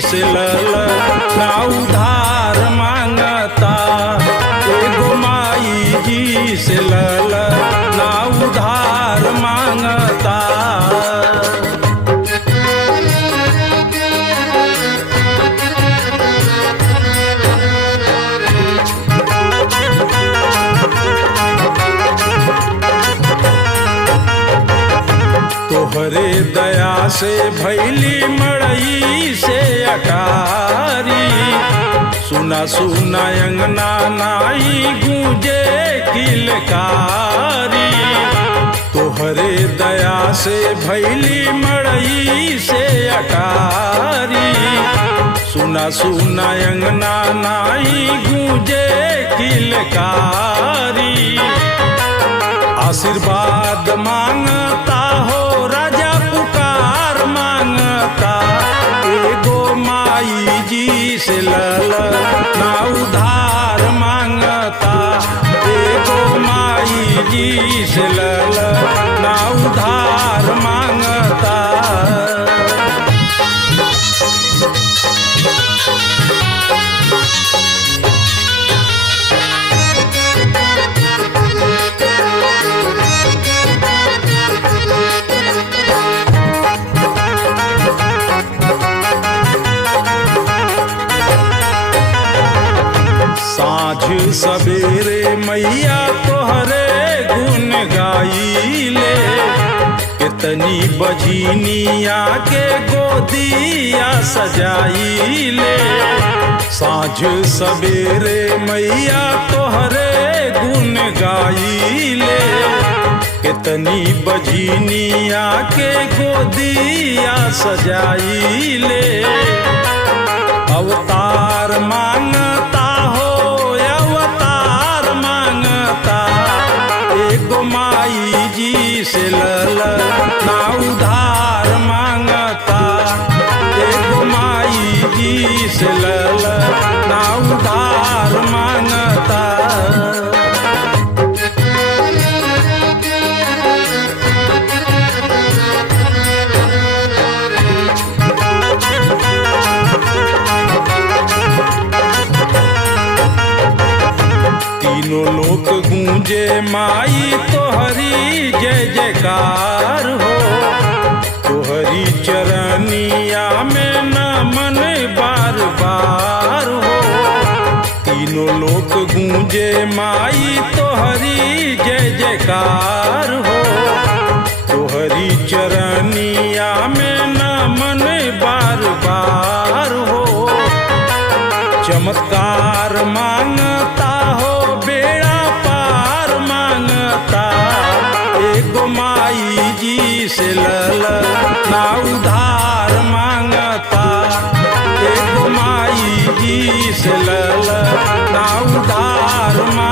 से ना उधार मांगता, एगो माई जी से ना उधार मांगता। तोहरे दया से भैली मड़ई से अटारी, सुना सुना अंगना नाई गूंजे किलकारी। तोहरे दया से भैली मड़ई से अटारी, सुना सुना अंगना नाई गूंजे किलकारी। आशीर्वाद मांगता हो राजा पुकार मांगता, एगो माई जी से ना उधार मांगता, एगो माई जी से ना उधार मांगता। साँझ सवेरे मैया तोहरे गुन गाइले, कितनी बजनिया के गोदिया सजाइले। साँझ सवेरे मैया तोहरे गुन गाइले, कितनी बजनिया के गोदिया सजाइले। अवतार मांगता हो अवतार मांगता, एगो माई जी से ना उधार मांगता, एगो माई जी से ना उधार मांगता। तीनों लोक गूंजे माई तोहरी जय जयकार हो, तोहरी चरनिया में नमन बार बार हो। तीनों लोक गूंजे माई तोहरी जय जयकार हो, तोहरी चरनिया में नमन बार बार हो। चमत्कार मांगता हो बेड़ा पार मांगता, एगो माई जी से ना उधार मांगता, एगो माई जी से ना उधार मांगता।